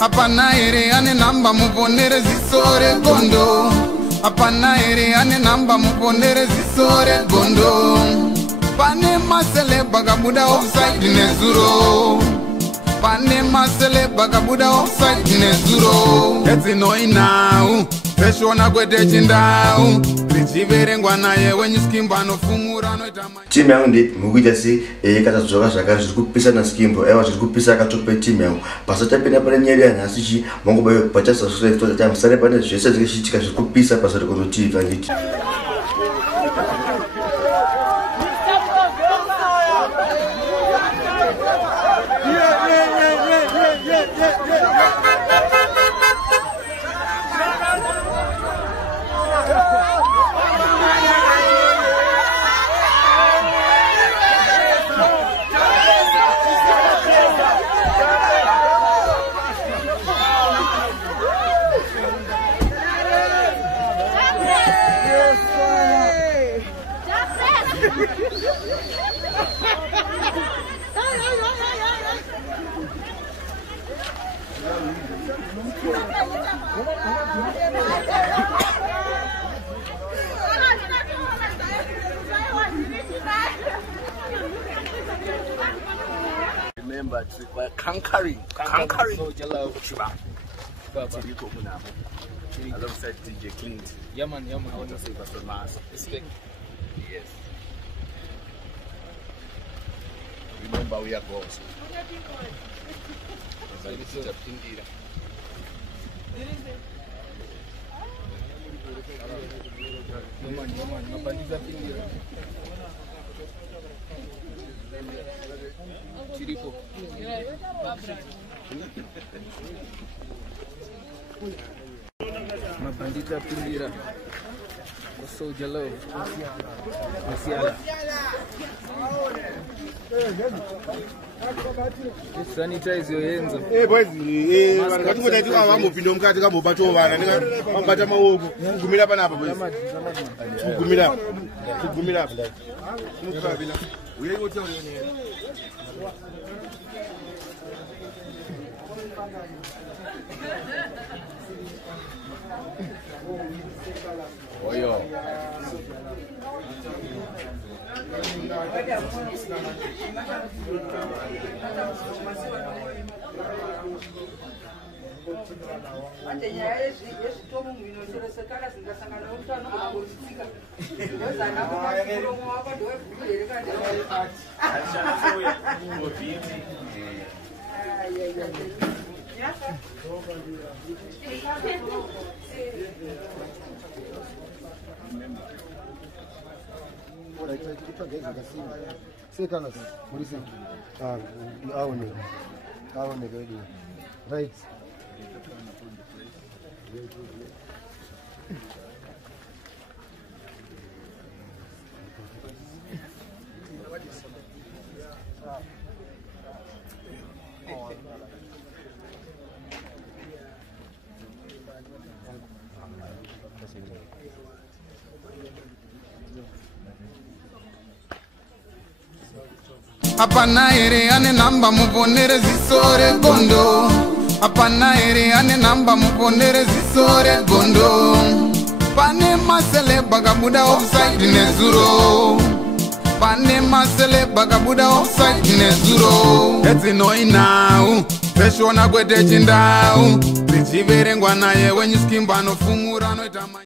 Apana ere ane namba muponere zisore gondo. Apana ere ane namba muponere zisore gondo. Pane masele bagabuda offside nezuro. Pane masele bagabuda offside nezuro. Eti noi now. Peshona kwete chindau. Richiverengwa naye wenyu skimba nofumura noitama. Timu yangu ndi mukuita si katadzoka zvakare zviri kupisa na skimbo aiwa zviri kupisa akatope timu yangu pasati pena pane nyeri yanhasi chi mangobayo pachasasure tamusare pane zvese zvichiitika zviri kupisa pasati kunotiva nditi Remember, we're conquering Chiba. Alongside DJ Clint. Yeah man. I want to say Pastor Mars. Respect. Yes. Remember, we are gods. Chiripo. Mabandita Pindira. Soldier love. Musiala. Sanitize your hands. Boys, ngati kuti vamupinda mukati kambobatovana ndikambata maoko kugumira panapa boys. Kugumira apa. Mukabila. Uyayoti uyone. Oyo. Right. Apana ere ane namba muponere zisore gondo. Apana ere ane namba muponere zisore gondo. Pane masele bagabuda offside nezuro. Pane masele bagabuda offside nezuro. Eti noi now. Peshona kwete chindau. Richiverengwa naye wenyu skimba nofumura noitama.